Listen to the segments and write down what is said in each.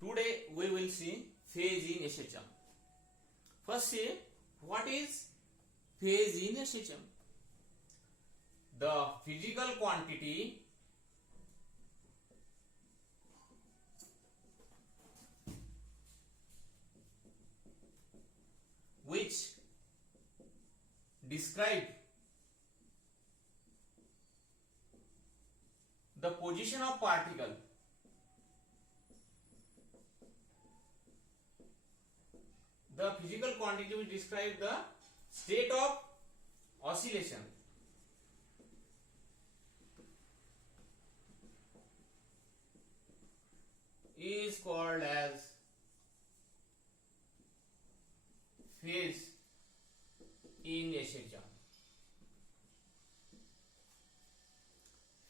Today we will see phase in SHM. First see what is phase in SHM. The physical quantity which describe the position of particle the physical quantity which describe the state of oscillation is called as phase in SHM.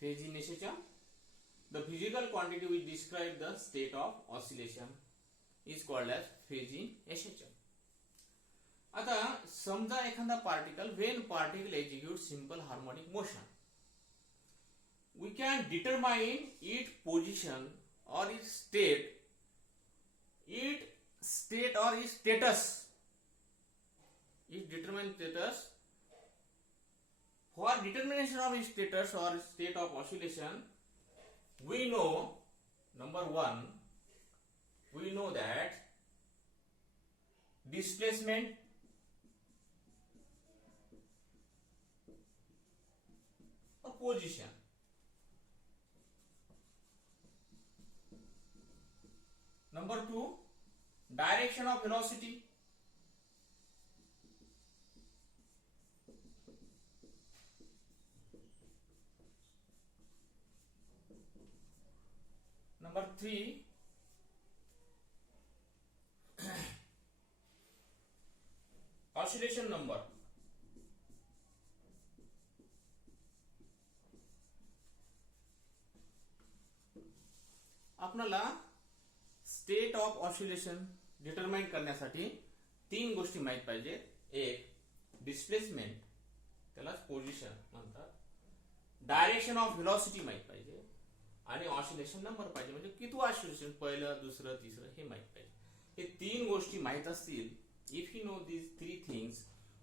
Phase in SHM, the physical quantity which describe the state of oscillation is called as phase in SHM. आता समजा एखादा particle when particle executes simple harmonic motion, we can determine its position or its state or its status. It determines status. For determination of its status or state of oscillation, we know number one, we know that displacement or position. Number two, direction of velocity. Number three, oscillation number. आपल्याला state of oscillation determine करण्यासाठी तीन गोष्टी माहित पाहिजेत. एक displacement, त्यालाच position म्हणतात. Direction of velocity माहित पाहिजे आणि ऑसिलेशन नंबर पाहिजे. म्हणजे किती ऑसिलेशन, पहिलं, दुसरं, तिसरं हे माहित पाहिजे. हे तीन गोष्टी माहित असतील, if you know these three things,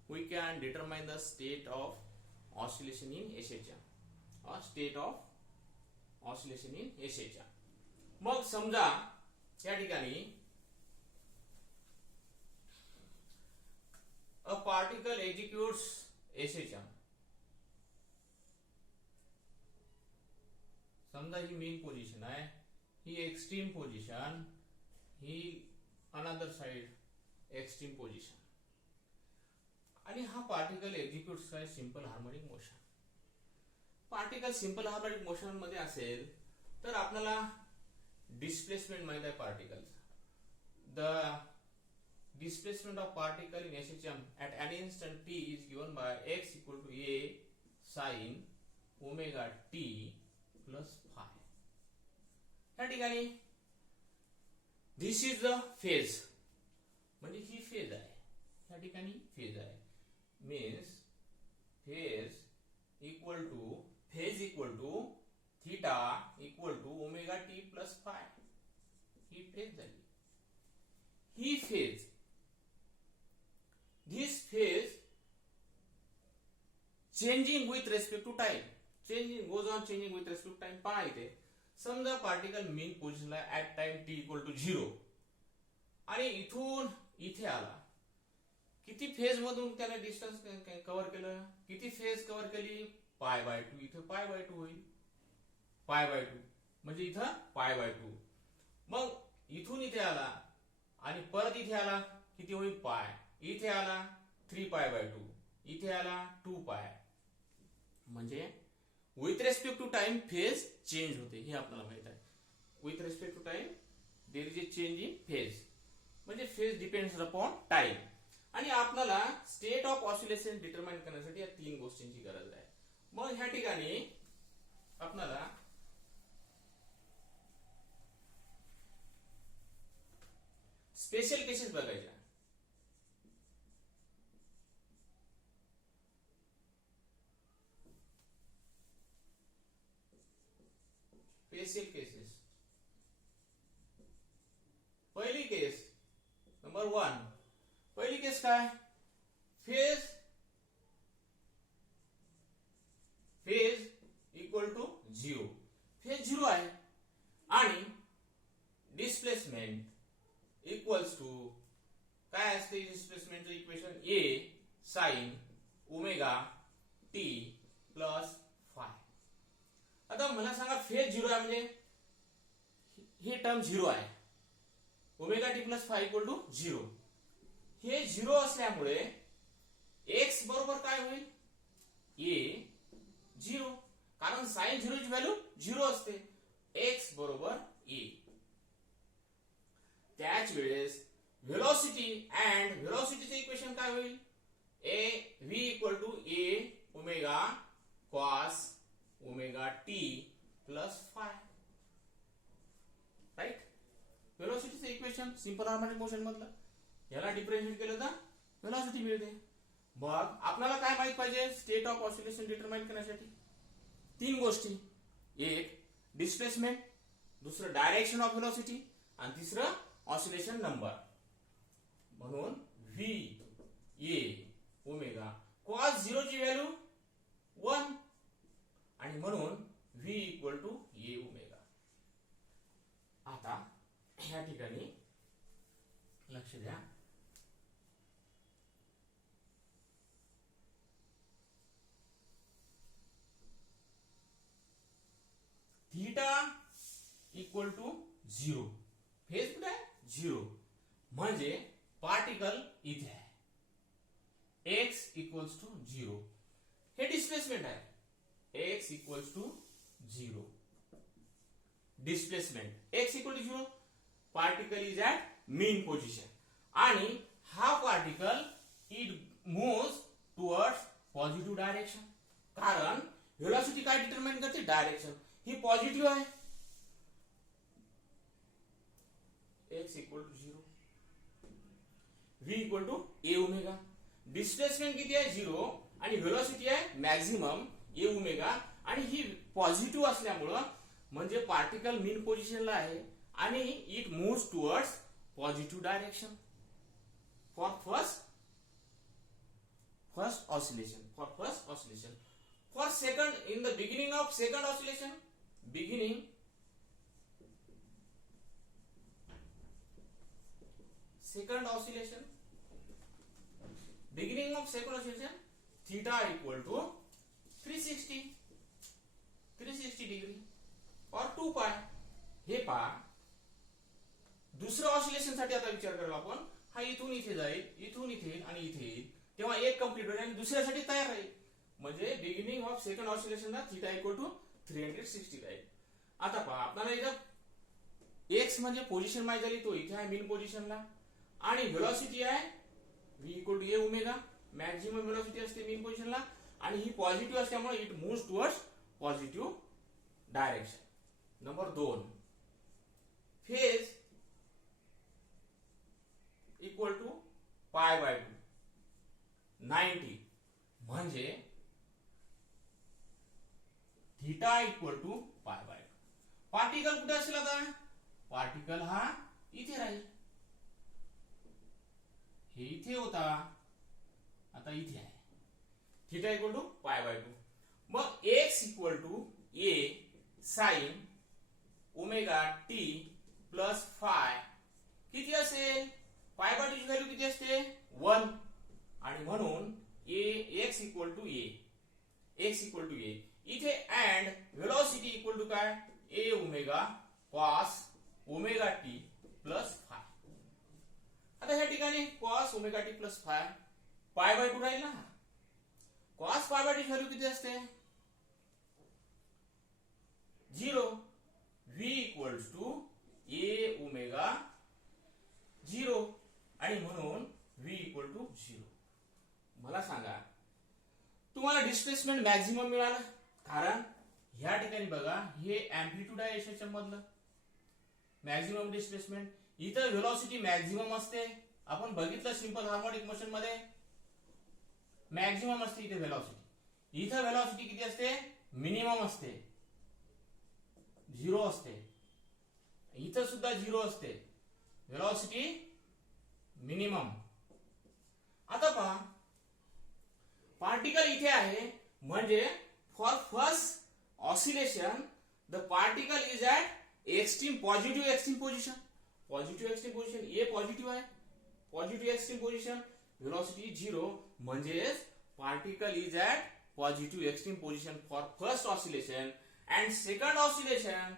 we can determine the state of oscillation in SHM or state of oscillation in SHM. मग समजा या ठिकाणी a particle executes SHM. समजा ही मेन पोझिशन आहे, ही एक्स्ट्रीम पोझिशन, ही अनदर साइड एक्स्ट्रीम पोझिशन, आणि हा particle एक्झिक्यूट्स काय simple harmonic motion. Particle simple harmonic motion मध्ये असेल तर आपल्याला डिस्प्लेसमेंट माहित आहे particle. The displacement of particle in SHM at any instant t is given by x equal to a sin omega t plus phi. या ठिकाणी this is the phase, म्हणजे ही phase आहे. या ठिकाणी फेज आहे, means phase equal to theta equal to omega t plus phi. He phase झाली. ही phase, this phase changing with respect to time, goes on changing with respect to time. पहा इथे समजा particle mean पोझिशनला at time t equal to 0 आणि इथून इथे आला. किती फेज मधून त्याने डिस्टन्स कव्हर केलं, किती फेज कव्हर केली, पाय बाय 2. इथे पाय बाय 2 होईल, पाय बाय 2 म्हणजे इथं पाय बाय 2. मग इथून इथे आला आणि परत इथे आला, किती होईल, पाय. इथे आला 3 पाय बाय 2, इथे आला 2 पाय. म्हणजे with respect to time phase change होते, हे आपल्याला माहित आहे. With respect to time there is a change in phase, म्हणजे फेज डिपेंड्स अपॉन टाइम. आणि आपल्याला स्टेट ऑफ ऑसिलेशन डिटरमाइन करण्यासाठी या तीन गोष्टींची गरज आहे. मग ह्या ठिकाणी आपल्याला स्पेशल केसेस बघायच्या. स्पेशल केसेस केस नंबर 1, पहिली केस काय, फेज इक्वल टू 0, फेज 0 आहे आणि डिस्प्लेसमेंट इक्वल्स टू काय असते डिस्प्लेसमेंटचं equation, A sine omega T plus phi. आता मला सांगा फेज 0 आहे म्हणजे ही टर्म 0 आहे, omega T plus phi equal to 0. हे 0 असल्यामुळे एक्स बरोबर काय होईल, ए 0, कारण साइन 0 ची व्हॅल्यू 0 असते, एक्स बरोबर ए. त्याच वेळेस व्हेलॉसिटी अँड व्हेलॉसिटीचे इक्वेशन काय होईल, A V equal to A omega cos omega T plus phi. Right, व्हेलॉसिटीचे इक्वेशन सिंपल हार्मोनिक मोशन मधलं, याला डिफरन्शिएट केलं तर व्हेलॉसिटी मिळते. मग आपल्याला काय माहित पाहिजे स्टेट ऑफ ऑसिलेशन डिटरमाइन करण्यासाठी, 3 गोष्टी, एक डिस्प्लेसमेंट, दुसरं डायरेक्शन ऑफ व्हेलॉसिटी आणि तिसरं ऑसिलेशन नंबर. म्हणून व्ही ए ओमेगा कॉस 0 ची व्हॅल्यू 1 आणि म्हणून v equal to A omega. आता या ठिकाणी लक्ष द्या, थीटा इक्वल टू 0, फेज कुठे आहे 0, म्हणजे पार्टिकल इथे आहे, एक्स इक्वल्स टू 0, हे डिस्प्लेसमेंट आहे, x equals to 0, displacement x equal to 0, particle is at mean position आणि हा particle it moves towards positive direction, कारण व्हेलॉसिटी काय डिटरमाइन करते, डायरेक्शन, ही पॉझिटिव्ह आहे, x equal to 0, v equal to A omega. Displacement किती आहे 0 आणि व्हेलॉसिटी आहे मॅक्झिमम ए ओमेगा आणि ही पॉझिटिव्ह असल्यामुळं म्हणजे पार्टिकल मीन पोझिशनला आहे आणि it moves towards positive direction for first oscillation, for second, in the beginning of second oscillation, beginning of second oscillation, theta equal to 360 degree or 2 pi. हे पहा, दुसऱ्या ऑसिलेशन साठी आता विचार करू आपण, हा इथून इथे जाईल, इथून इथे आणि इथे येईल, तेव्हा एक कंप्लीट होईल आणि दुसऱ्यासाठी तयार राहील, म्हणजे बिगिनिंग ऑफ सेकंड ऑसिलेशनला थीटा इक्वल टू 360 राहील. आता पहा, आपल्याला इथं एक्स म्हणजे पोझिशन माहिती झाली, तो इथे आहे मीन पोझिशनला आणि व्हेलॉसिटी आहे v equal to A omega, maximum velocity असते मीन पोझिशनला आणि ही पॉझिटिव्ह असल्यामुळे it moves towards positive direction. Number 2, phase equal to pi by 2, 90, म्हणजे theta equal to pi by 2. Particle कुठे असेल आता, पार्टिकल हा इथे राहील, हे इथे होता, आता इथे आहे, theta equal to pi by 2. मग x equal to a sine omega T plus phi किती असेल, पाय बाय 2 ची व्हॅल्यू किती असते 1 आणि म्हणून एक्स इक्वल टू ए, इथे अँड व्हेलॉसिटी इक्वल टू काय, A omega cos omega T plus phi. आता ह्या ठिकाणी cos omega T plus phi pi by 2 राहील ना, कॉस पाय बाय 2 ची व्हॅल्यू किती असते 0, v equals to A omega 0 आणि म्हणून व्ही इक्वल टू 0. मला सांगा तुम्हाला डिस्प्लेसमेंट मॅक्झिमम मिळाला, कारण ह्या ठिकाणी बघा हे अँप्लिट्यूड आहे एशेच्या मधलं, मॅक्झिमम डिस्प्लेसमेंट, इथं व्हेलॉसिटी मॅक्झिमम असते, आपण बघितलं सिंपल हार्मोनिक मोशन मध्ये मॅक्झिमम असते इथे व्हेलॉसिटी, इथं व्हेलॉसिटी किती असते मिनिमम असते 0 असते, इथं सुद्धा 0 असते, व्हेलॉसिटी मिनिमम. आता पहा पार्टिकल इथे आहे म्हणजे for first oscillation the particle is at extreme positive extreme position. Positive extreme position A positive आहे, पॉझिटिव्ह एक्सट्रीम पोझिशन व्हेलॉसिटी 0 म्हणजेच particle is at positive extreme position for first oscillation and second oscillation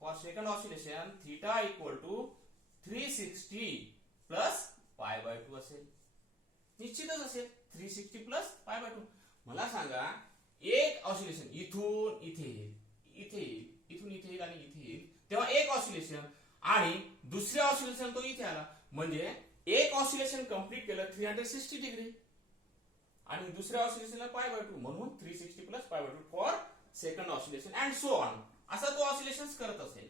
for second oscillation theta equal to 360 plus pi by 2 असेल. निश्चितच असेल 360 plus pi by 2. मला सांगा एक oscillation इथून इथे येईल, इथे येईल, इथून इथे येईल आणि इथे येईल, तेव्हा एक ऑसिलेशन आणि दुसरे ऑसिलेशन तो इथे आला म्हणजे एक ऑसिलेशन कंप्लीट केलं 360 डिग्री आणि दुसऱ्या ऑसिलेशनला पाय बाय 2 म्हणून 360 प्लस पाय by 2 for second oscillation and so on. असा तो ऑसिलेशन करत असेल.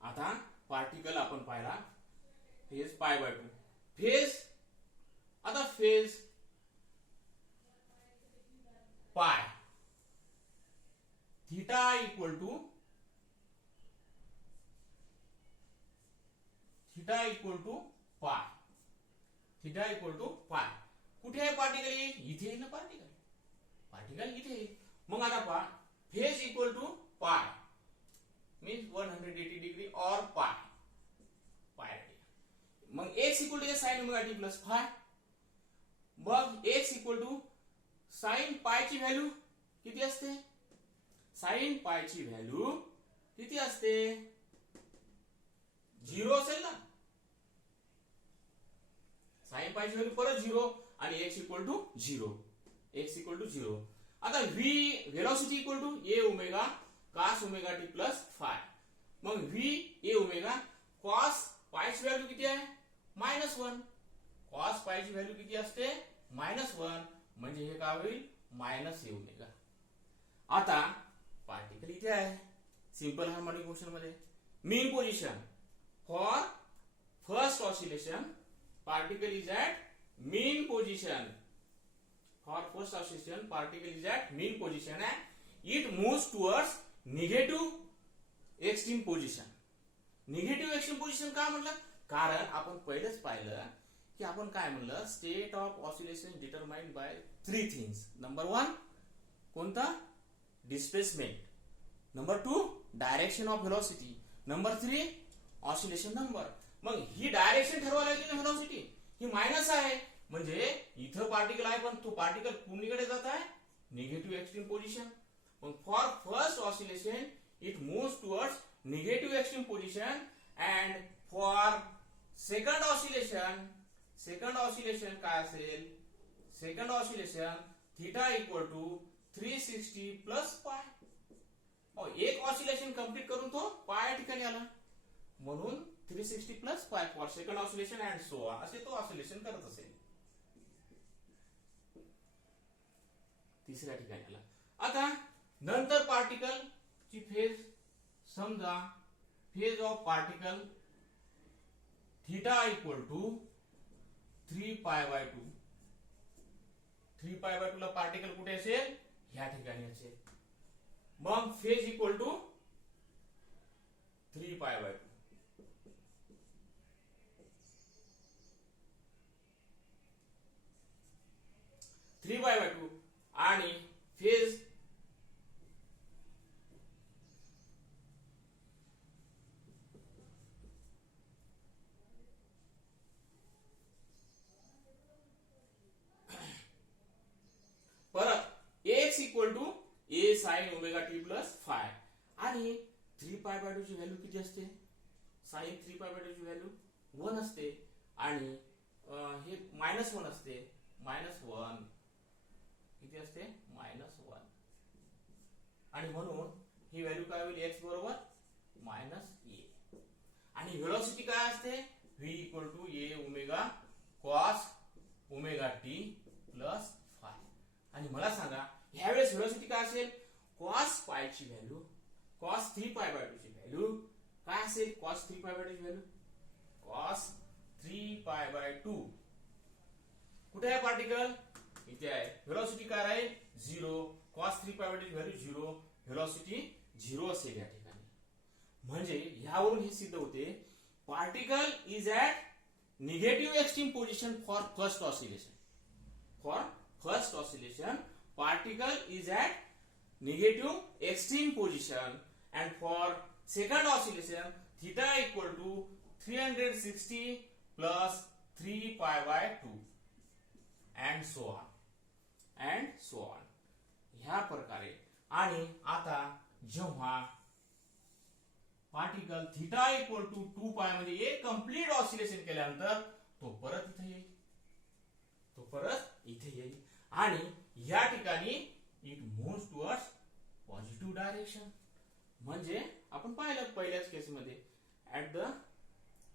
आता पार्टिकल आपण पाहिला फेज पाय बाय 2 फेज. आता फेज पाय थीटा इक्वल टू पाय. थीटा इक्वल टू पाय. कुठे आहे पार्टिकल? इथे येईल ना पार्टिकल. पार्टिकल इथे येईल. मग आता पहा phase equal to pi means 180 degree और पाय. मग x equal to sine omega T plus phi. मग x इक्वल टू साइन पायची व्हॅल्यू किती असते? साइन पायची व्हॅल्यू किती असते? 0 असेल ना. साइन पायची व्हॅल्यू परत 0 आणि x equal to 0. x equal to 0. आता v velocity equal to a omega cos omega T plus phi. मग v a ओमेगा cos पायची व्हॅल्यू किती आहे? -1. cos पायची व्हॅल्यू किती असते? -1 म्हणजे हे काय होईल? -a omega. आता पार्टिकल इथे आहे सिंपल हार्मोनिक मोशन मध्ये. Mean position for first oscillation particle is at mean position. For first oscillation particle is at mean position and it moves towards negative extreme position. Negative extreme position का म्हटलं? कारण आपण पहिलेच पाहिलं की आपण काय म्हणलं state of oscillation determined by 3 things. Number 1 कोणता? Displacement. Number 2 direction of velocity. Number 3 oscillation number. मग ही डायरेक्शन ठरवायला लागली ना व्हेलॉसिटी ही मायनस आहे म्हणजे इथं पार्टिकल आहे पण तो पार्टिकल कुणीकडे जात आहे? Negative extreme position. मग for first oscillation it moves towards negative extreme position and for second oscillation काय असेल? Second oscillation theta equal to 360 plus pi. एक ऑसिलेशन कंप्लीट करून तो पाय ठिकाणी आला म्हणून 360 प्लस पाय for second oscillation and so on असे तो ऑसिलेशन करत असेल. तिसऱ्या ठिकाणी आला. आता नंतर पार्टिकल ची फेज समजा phase of particle theta equal to 3 pi by 2. 3 pi by 2 ला पार्टिकल कुठे असेल? ह्या ठिकाणी असेल. मग phase equal to 3 pi by 2. 3 pi by 2 आणि फेज परत x equal to a sine omega T plus phi. आणि 3 पाय बाय 2 ची व्हॅल्यू किती असते? साइन 3 पाय बाय 2 ची व्हॅल्यू 1 असते आणि हे -1 असते. -1 किती असते? -1 आणि म्हणून ही व्हॅल्यू काय होईल? x बरोबर -a. आणि व्हेलॉसिटी काय असते? v equal to a omega cos omega T plus phi. आणि मला सांगा ह्यावेळेस व्हेलॉसिटी काय असेल? cos पायची व्हॅल्यू cos 3 पाय बाय 2 ची व्हॅल्यू काय असेल? cos 3 पाय बाय 2 ची व्हॅल्यू cos 3 पाय बाय 2. कुठे आहे पार्टिकल? इथे आहे. व्हेलॉसिटी काय राहील 0. cos 3 पाय ची व्हॅल्यू 0. व्हेलॉसिटी 0 असेल या ठिकाणी. म्हणजे ह्यावरून हे सिद्ध होते particle is at negative extreme position for first oscillation. For first oscillation particle is at negative extreme position, and for second oscillation theta equal to 360 plus 3 pi by 2 and so on. ह्या प्रकारे. आणि आता जेव्हा particle theta equal to 2 pi म्हणजे एक complete oscillation केल्यानंतर तो परत इथे येईल आणि या ठिकाणी it moves towards positive direction. म्हणजे आपण पाहिलं पहिल्याच केसमध्ये at the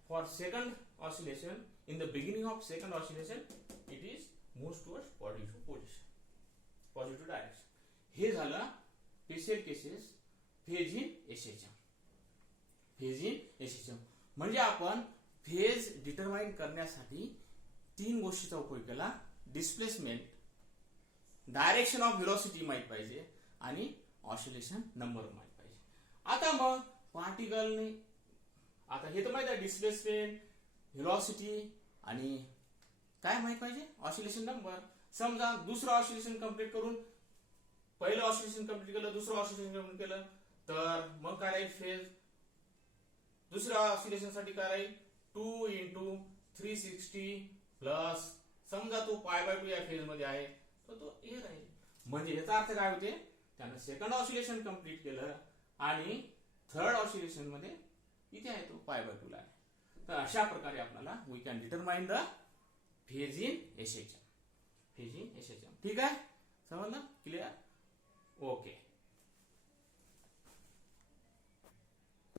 for second oscillation in the beginning of second oscillation it is moves towards positive position, positive direction. हे झालं special cases phase in SHM. Phase in SHM म्हणजे आपण phase determine करण्यासाठी 3 गोष्टीचा उपयोग केला. डिस्प्लेसमेंट, डायरेक्शन ऑफ व्हेलॉसिटी माहित पाहिजे आणि ऑसिलेशन नंबर माहित पाहिजे. आता मग पार्टिकलने आता हे तर माहित आहे डिस्प्लेसमेंट, व्हेलॉसिटी आणि काय माहित पाहिजे ऑसिलेशन नंबर. समजा दुसरं ऑसिलेशन कंप्लीट करून पहिलं ऑसिलेशन कंप्लीट केलं, दुसरं ऑसिलेशन कंप्लीट केलं तर मग काय राहील फेज. दुसऱ्या ऑसिलेशन साठी काय राहील 2 into 360 प्लस समजा तो पाय बाय 2 या फेज मध्ये आहे तर तो ए राहील. म्हणजे याचा अर्थ काय होते त्यानं सेकंड ऑसिलेशन कंप्लीट केलं आणि थर्ड ऑसिलेशन मध्ये इथे आहे तो पाय बाय 2 ला आहे. तर अशा प्रकारे आपल्याला we can determine the phase in SHM. Phase in SHM. ठीक आहे, समजलं? क्लिअर? ओके.